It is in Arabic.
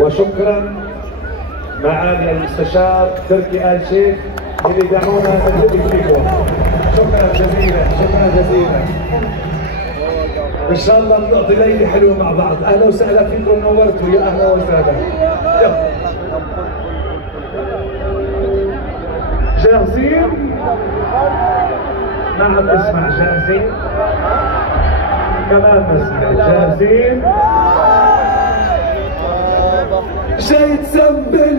وشكرا معالي المستشار تركي آل شيخ اللي دعونا نلتقي فيكم. شكرا جزيلا شكرا جزيلا. ان شاء الله بنقضي ليله حلوه مع بعض. اهلا وسهلا فيكم نورتوا يا اهلا وسهلا. جاهزين؟ ما عم اسمع. جاهزين؟ كمان بسمع. جاهزين؟ جاي تسبل